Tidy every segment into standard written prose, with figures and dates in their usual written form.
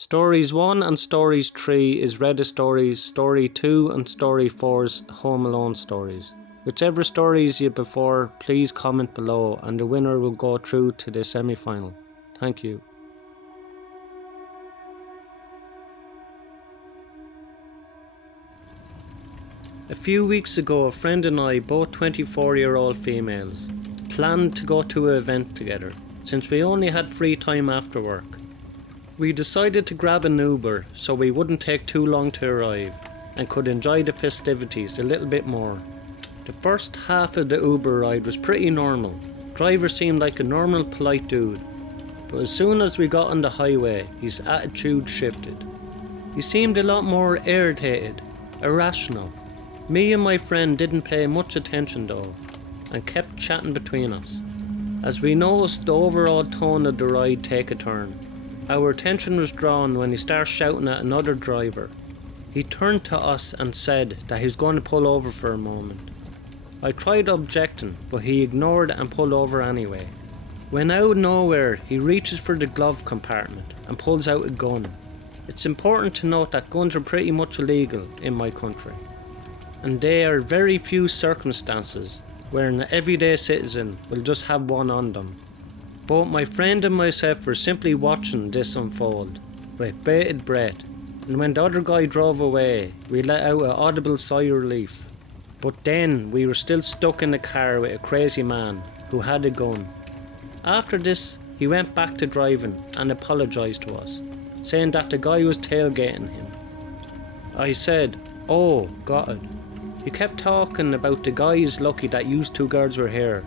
Stories 1 and Stories 3 is Reddit Stories, Story 2 and Story 4's Home Alone Stories. Whichever stories you prefer, please comment below and the winner will go through to the semi-final. Thank you. A few weeks ago, a friend and I, both 24-year-old females, planned to go to an event together, since we only had free time after work. We decided to grab an Uber so we wouldn't take too long to arrive and could enjoy the festivities a little bit more. The first half of the Uber ride was pretty normal. Driver seemed like a normal, polite dude, but as soon as we got on the highway, his attitude shifted. He seemed a lot more irritated, irrational. Me and my friend didn't pay much attention though, and kept chatting between us. As we noticed the overall tone of the ride take a turn, our attention was drawn when he started shouting at another driver. He turned to us and said that he was going to pull over for a moment. I tried objecting, but he ignored and pulled over anyway. When out of nowhere, he reaches for the glove compartment and pulls out a gun. It's important to note that guns are pretty much illegal in my country, and there are very few circumstances where an everyday citizen will just have one on them. Both my friend and myself were simply watching this unfold with bated breath, and when the other guy drove away, we let out an audible sigh of relief. But then we were still stuck in the car with a crazy man who had a gun. After this, he went back to driving and apologised to us, saying that the guy was tailgating him. I said, "Oh, God." He kept talking about the guy is lucky that you two girls were here,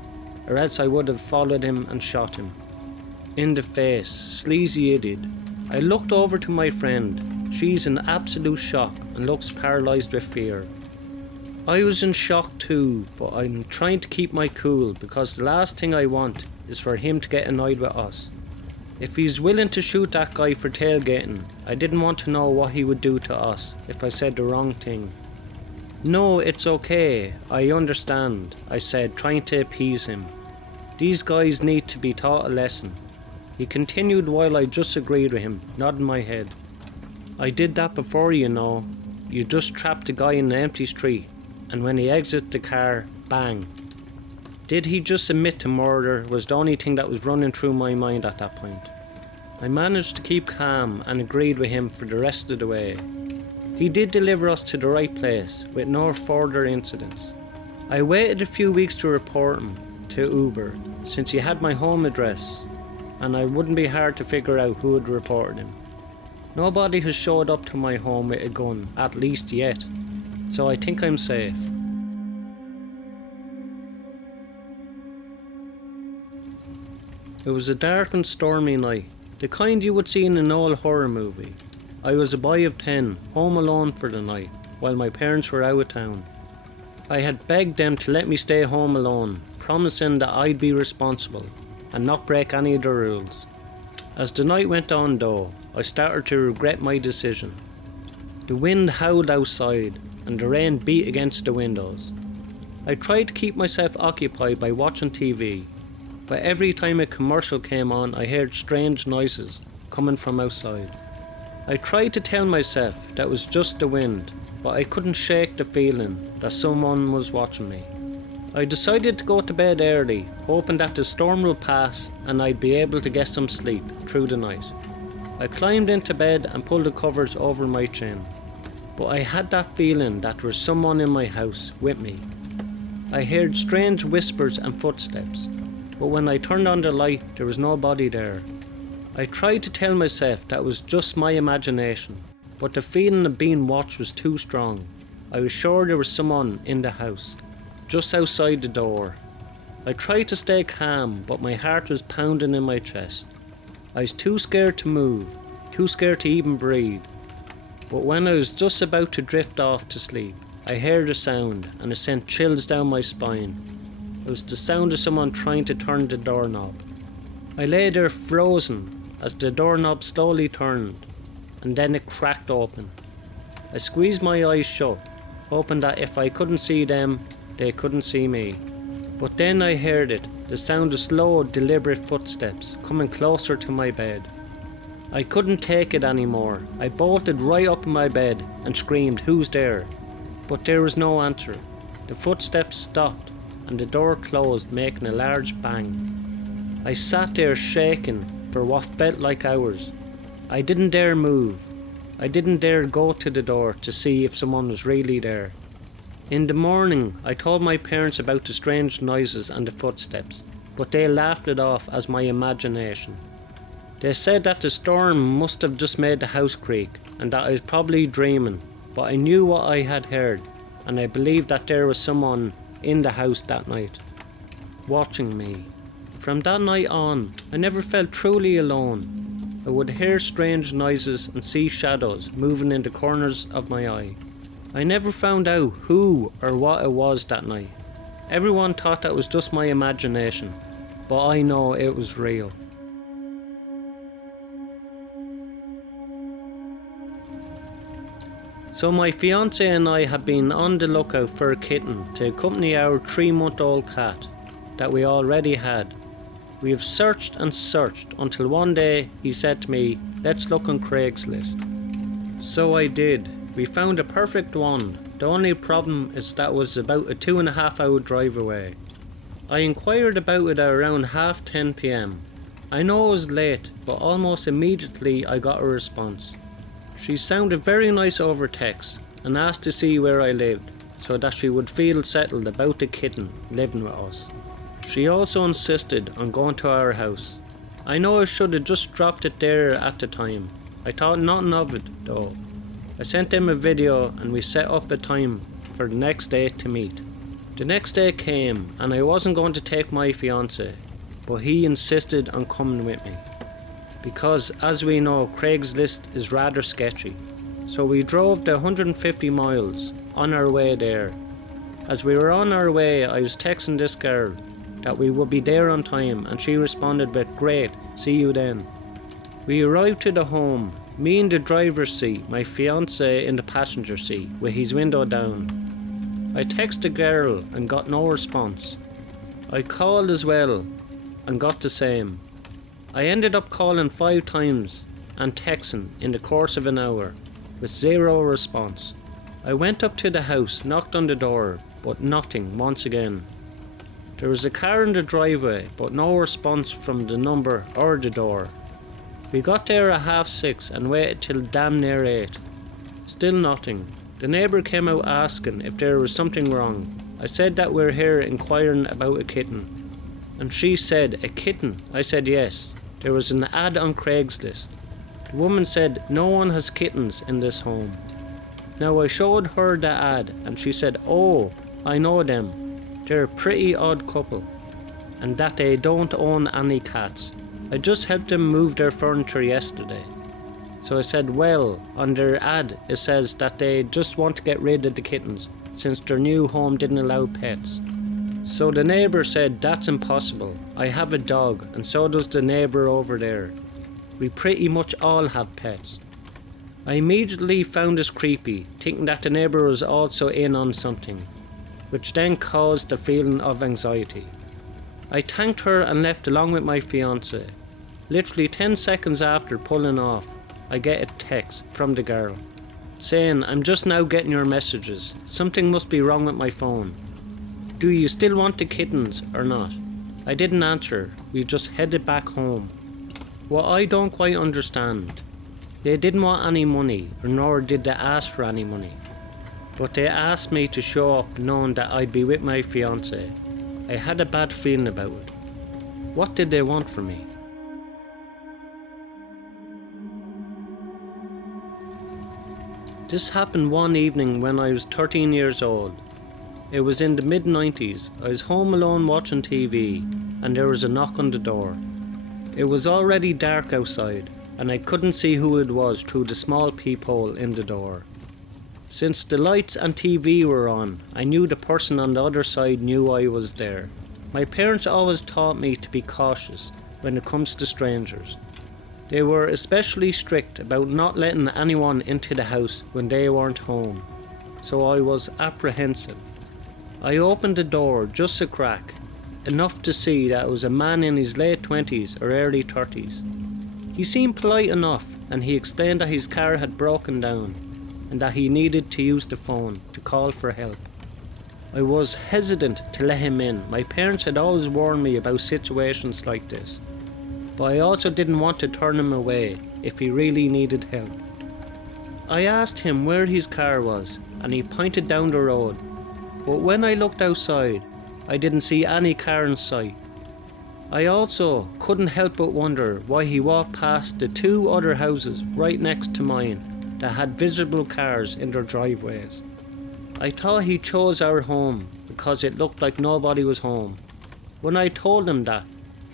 or else I would have followed him and shot him. In the face, sleazy idiot. I looked over to my friend. She's in absolute shock and looks paralysed with fear. I was in shock too, but I'm trying to keep my cool because the last thing I want is for him to get annoyed with us. If he's willing to shoot that guy for tailgating, I didn't want to know what he would do to us if I said the wrong thing. "No, it's okay, I understand," I said, trying to appease him. "These guys need to be taught a lesson." He continued while I just agreed with him, nodding my head. "I did that before, you know. You just trapped a guy in an empty street, and when he exits the car, bang." Did he just admit to murder was the only thing that was running through my mind at that point. I managed to keep calm and agreed with him for the rest of the way. He did deliver us to the right place with no further incidents. I waited a few weeks to report him to Uber since he had my home address, and I wouldn't be hard to figure out who had reported him. Nobody has showed up to my home with a gun, at least yet, so I think I'm safe. It was a dark and stormy night, the kind you would see in an old horror movie. I was a boy of 10, home alone for the night, while my parents were out of town. I had begged them to let me stay home alone, promising that I'd be responsible and not break any of the rules. As the night went on though, I started to regret my decision. The wind howled outside and the rain beat against the windows. I tried to keep myself occupied by watching TV, but every time a commercial came on I heard strange noises coming from outside. I tried to tell myself that it was just the wind, but I couldn't shake the feeling that someone was watching me. I decided to go to bed early, hoping that the storm would pass and I'd be able to get some sleep through the night. I climbed into bed and pulled the covers over my chin, but I had that feeling that there was someone in my house with me. I heard strange whispers and footsteps, but when I turned on the light there was nobody there. I tried to tell myself that it was just my imagination, but the feeling of being watched was too strong. I was sure there was someone in the house, just outside the door. I tried to stay calm, but my heart was pounding in my chest. I was too scared to move, too scared to even breathe. But when I was just about to drift off to sleep, I heard a sound and it sent chills down my spine. It was the sound of someone trying to turn the doorknob. I lay there frozen as the doorknob slowly turned, and then it cracked open. I squeezed my eyes shut, hoping that if I couldn't see them, they couldn't see me. But then I heard it, the sound of slow, deliberate footsteps coming closer to my bed. I couldn't take it anymore. I bolted right up in my bed and screamed, "Who's there?" But there was no answer. The footsteps stopped and the door closed, making a large bang. I sat there shaking for what felt like hours. I didn't dare move. I didn't dare go to the door to see if someone was really there. In the morning, I told my parents about the strange noises and the footsteps, but they laughed it off as my imagination. They said that the storm must have just made the house creak and that I was probably dreaming, but I knew what I had heard, and I believed that there was someone in the house that night, watching me. From that night on, I never felt truly alone. I would hear strange noises and see shadows moving in the corners of my eye. I never found out who or what it was that night. Everyone thought that was just my imagination, but I know it was real. So my fiance and I have been on the lookout for a kitten to accompany our 3-month-old cat that we already had. We have searched and searched until one day he said to me, "Let's look on Craigslist." So I did. We found a perfect one. The only problem is that it was about a 2.5-hour drive away. I inquired about it at around 10:30 p.m. I know it was late, but almost immediately I got a response. She sounded very nice over text and asked to see where I lived so that she would feel settled about the kitten living with us. She also insisted on going to our house. I know I should have just dropped it there at the time. I thought nothing of it though. I sent them a video and we set up a time for the next day to meet. The next day came and I wasn't going to take my fiance, but he insisted on coming with me. Because as we know, Craigslist is rather sketchy. So we drove the 150 miles on our way there. As we were on our way, I was texting this girl that we would be there on time, and she responded with, "Great, see you then." We arrived to the home, me in the driver's seat, my fiance in the passenger seat with his window down. I texted the girl and got no response. I called as well and got the same. I ended up calling 5 times and texting in the course of an hour with 0 response. I went up to the house, knocked on the door, but nothing once again. There was a car in the driveway, but no response from the number or the door. We got there at 6:30 and waited till damn near 8. Still nothing. The neighbour came out asking if there was something wrong. I said that we're here inquiring about a kitten. And she said, "A kitten?" I said yes. There was an ad on Craigslist. The woman said, "No one has kittens in this home." Now I showed her the ad and she said, "Oh, I know them. They're a pretty odd couple, and that they don't own any cats. I just helped them move their furniture yesterday." So I said, "Well, on their ad it says that they just want to get rid of the kittens since their new home didn't allow pets." So the neighbour said, "That's impossible. I have a dog and so does the neighbour over there. We pretty much all have pets." I immediately found this creepy, thinking that the neighbour was also in on something, which then caused a feeling of anxiety. I thanked her and left along with my fiance. Literally 10 seconds after pulling off, I get a text from the girl saying, "I'm just now getting your messages. Something must be wrong with my phone. Do you still want the kittens or not?" I didn't answer. We just headed back home. What I don't quite understand, they didn't want any money, nor did they ask for any money. But they asked me to show up knowing that I'd be with my fiance. I had a bad feeling about it. What did they want from me? This happened one evening when I was 13 years old. It was in the mid-90s. I was home alone watching TV and there was a knock on the door. It was already dark outside and I couldn't see who it was through the small peephole in the door. Since the lights and TV were on, I knew the person on the other side knew I was there. My parents always taught me to be cautious when it comes to strangers. They were especially strict about not letting anyone into the house when they weren't home, so I was apprehensive. I opened the door just a crack, enough to see that it was a man in his late 20s or early 30s. He seemed polite enough, and he explained that his car had broken down and that he needed to use the phone to call for help. I was hesitant to let him in. My parents had always warned me about situations like this, but I also didn't want to turn him away if he really needed help. I asked him where his car was, and he pointed down the road, but when I looked outside, I didn't see any car in sight. I also couldn't help but wonder why he walked past the 2 other houses right next to mine that had visible cars in their driveways. I thought he chose our home because it looked like nobody was home. When I told him that,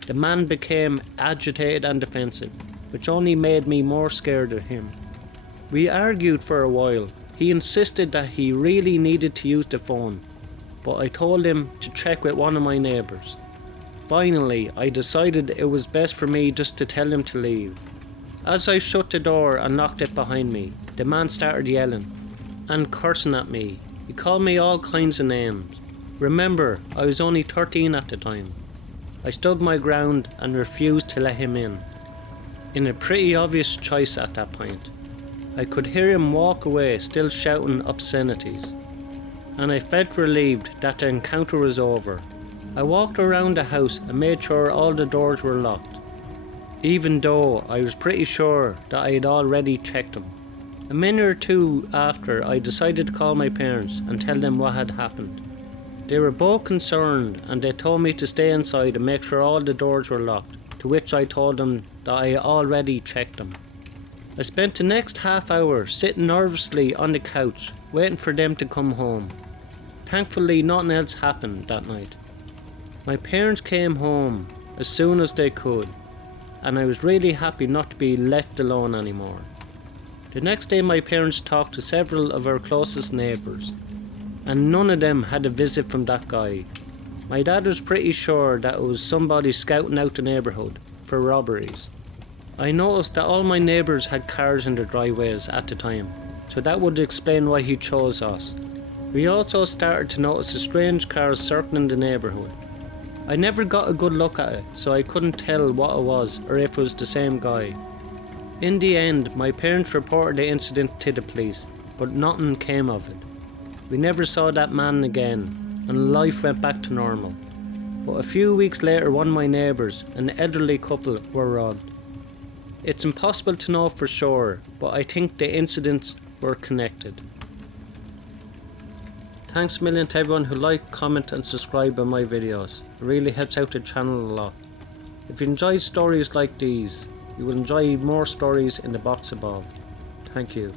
the man became agitated and defensive, which only made me more scared of him. We argued for a while. He insisted that he really needed to use the phone, but I told him to check with one of my neighbours. Finally, I decided it was best for me just to tell him to leave. As I shut the door and locked it behind me, the man started yelling and cursing at me. He called me all kinds of names. Remember, I was only 13 at the time. I stood my ground and refused to let him in a pretty obvious choice at that point. I could hear him walk away, still shouting obscenities, and I felt relieved that the encounter was over. I walked around the house and made sure all the doors were locked, even though I was pretty sure that I had already checked them. A minute or two after, I decided to call my parents and tell them what had happened. They were both concerned, and they told me to stay inside and make sure all the doors were locked, to which I told them that I already checked them. I spent the next half hour sitting nervously on the couch, waiting for them to come home. Thankfully, nothing else happened that night. My parents came home as soon as they could, and I was really happy not to be left alone anymore. The next day, my parents talked to several of our closest neighbours, and none of them had a visit from that guy. My dad was pretty sure that it was somebody scouting out the neighbourhood for robberies. I noticed that all my neighbours had cars in their driveways at the time, so that would explain why he chose us. We also started to notice a strange car circling the neighbourhood. I never got a good look at it, so I couldn't tell what it was or if it was the same guy. In the end, my parents reported the incident to the police, but nothing came of it. We never saw that man again, and life went back to normal. But a few weeks later, one of my neighbours, an elderly couple, were robbed. It's impossible to know for sure, but I think the incidents were connected. Thanks a million to everyone who liked, comment and subscribe on my videos. It really helps out the channel a lot. If you enjoy stories like these, you will enjoy more stories in the box above. Thank you.